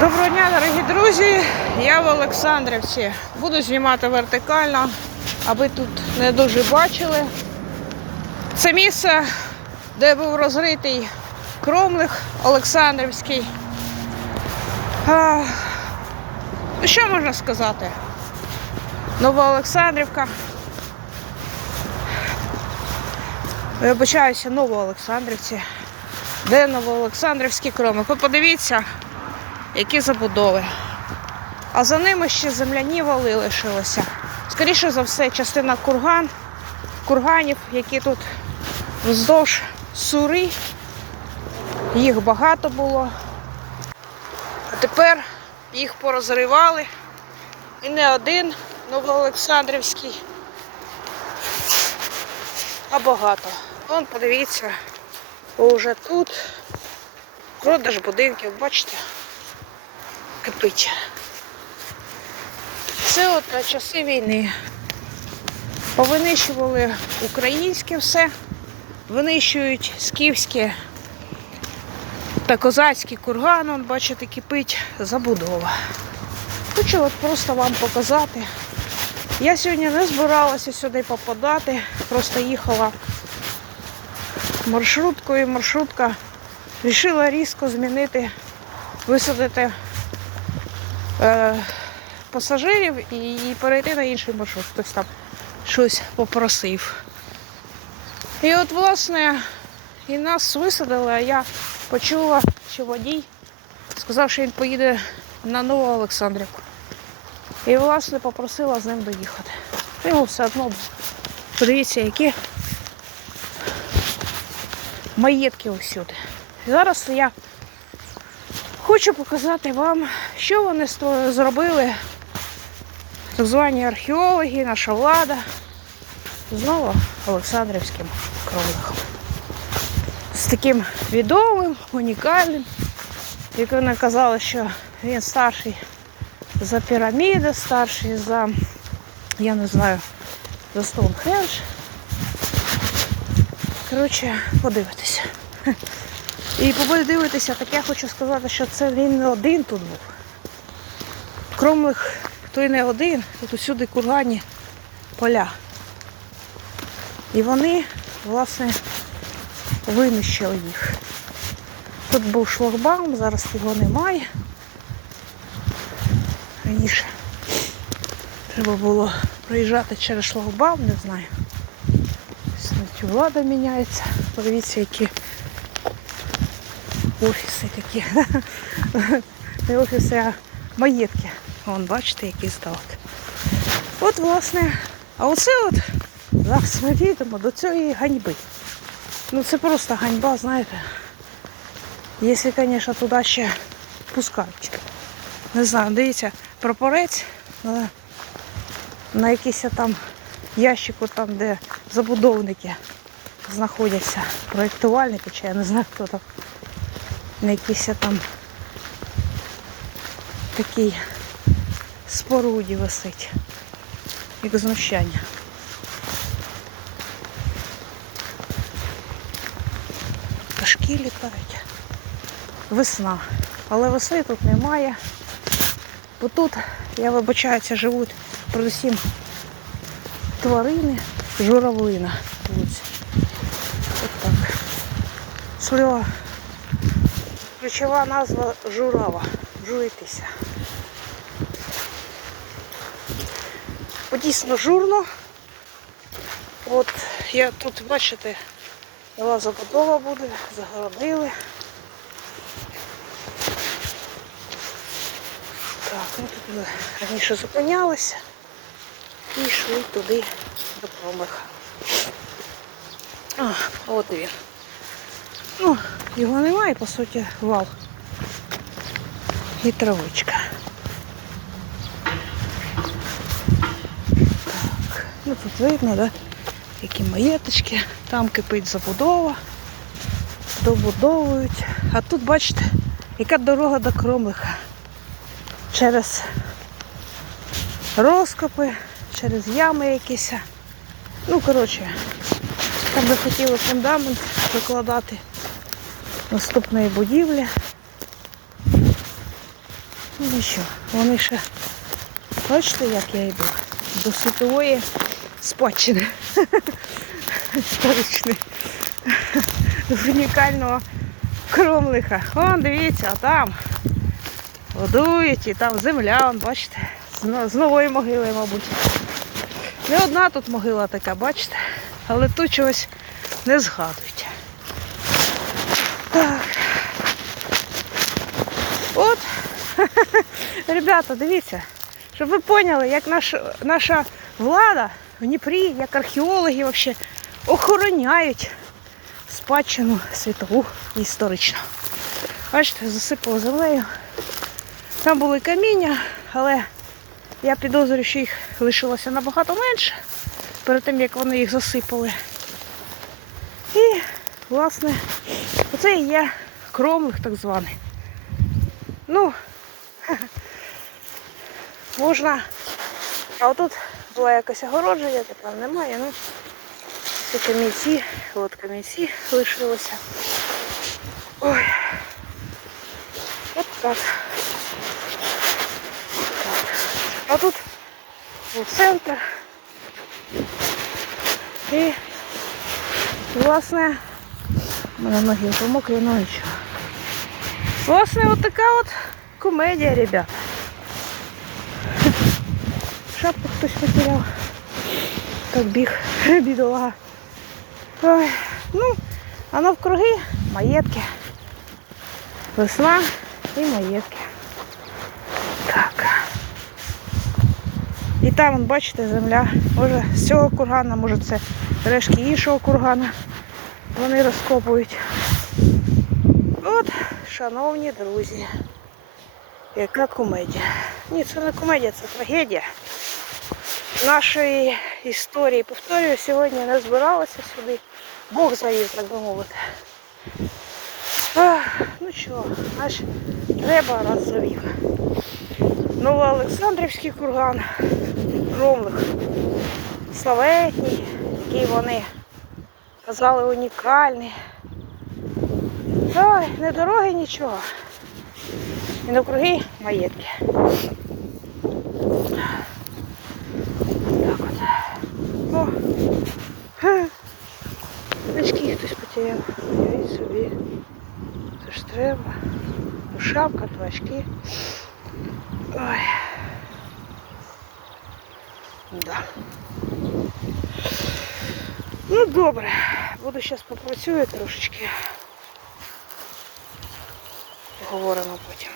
Доброго дня, дорогі друзі! Я в Олександрівці. Буду знімати вертикально, аби тут не дуже бачили. Це місце, де був розритий кромлих Олександрівський. А, що можна сказати? Нова Олександрівка. Вибачаюся, Новоолександрівці. Де Новоолександрівський кромик? Ви подивіться, які забудови. А за ними ще земляні вали лишилися. Скоріше за все, частина курган, курганів, які тут вздовж сури. Їх багато було. А тепер їх порозривали. І не один Новоолександрівський, а багато. Вон, подивіться, уже тут продаж будинків, бачите? Кипить. Це от на часи війни. Повинищували українське все, винищують скіфське та козацький курган, он, бачите, кипить забудова. Хочу от просто вам показати. Я сьогодні не збиралася сюди попадати, просто їхала маршруткою, маршрутка вирішила різко змінити, висадити е, пасажирів і, перейти на інший маршрут. Хтось там щось попросив. І от, власне, і нас висадили, а я почула, що водій сказав, що він поїде на Нову Олександрівку. І, власне, попросила з ним доїхати. Йому все одно. Подивіться, які маєтки усюди. І зараз я Хочу показати вам, що вони зробили так звані археологи, наша влада. Знову Олександрівським кровником. З таким відомим, унікальним. Як вони казали, що він старший за піраміди, старший за, я не знаю, за Стоунхендж. Коротше, подивитися. І подивитися, так я хочу сказати, що це він не один тут був. Кромлих той не один, тут усюди кургані поля. І вони, власне, винищили їх. Тут був шлагбаум, зараз його немає. Раніше треба було проїжджати через шлагбаум, не знаю. Ось влада міняється. Подивіться, які офіси такі. Не офіси, а маєтки. Вон, бачите, який здалек. От, власне, а оце от, зараз ми дійдемо до цієї ганьби. Ну це просто ганьба, знаєте. Якщо, звісно, туди ще пускають. Не знаю, дивіться, прапорець на, на якийсь там ящику, там, де забудовники знаходяться, проєктувальники, чи я не знаю, хто там на якійсь там такій споруді висить, як знущання. Пташки літають. Весна. Але весни тут немає. Бо тут, я вибачаюся, живуть передусім тварини, журавлина. Ось. Так. Сльова Ключова назва журава. Бо Дійсно журно. От я тут, бачите, нова забудова буде, загородили. Так, ми тут ми раніше зупинялися і йшли туди до промиха. А, от він. Ну, його немає, по суті, вал. І травичка. Так, ну тут видно, да? Які маєточки, там кипить забудова, добудовують. А тут, бачите, яка дорога до Кромлиха. Через розкопи, через ями якісь. Ну, коротше, там би хотіли фундамент викладати наступної будівлі. Ну що, вони ще. Бачите, як я йду? До світової спадщини. Історичної. Унікального кромлиха. Вон, дивіться, а там годують і там земля, вон, бачите, з нової могили, мабуть. Не одна тут могила така, бачите? Але тут чогось не згадують. Так. От, ребята, дивіться, щоб ви поняли, як наш, наша влада в Дніпрі, як археологи взагалі охороняють спадщину світову і історичну. Бачите, засипало землею. Там були каміння, але я підозрюю, що їх лишилося набагато менше перед тим, як вони їх засипали. І, власне, оце і є кромлих так званий. Ну, можна. А отут була якась огородження, тепер немає. Ну, це камінці, от камінці лишилося. Ой. От так. А тут був центр. І, власне, мене ноги помокрі, ну нічого. Власне, от така от комедія, ребят. Шапку хтось потеряв. Так біг, бідолага. Ой, ну, а навкруги маєтки. Весна і маєтки. Так. І там, бачите, земля. Може з цього кургана, може це решки іншого кургана. Вони розкопують. От, шановні друзі, яка комедія. Ні, це не комедія, це трагедія. Нашої історії, повторюю, сьогодні не збиралася сюди. Бог завів, так би мовити. Ну що, аж треба раз завів. Новоолександрівський курган, Кромлих, славетні, які вони казали унікальні. Ой, не дороги нічого. І навкруги маєтки. Так от. О. Очки хтось потеряв. Уявіть собі. Це ж треба. То шапка, то. Ой. Да. Ну добре. Буду зараз попрацюю трошечки. Поговоримо потім.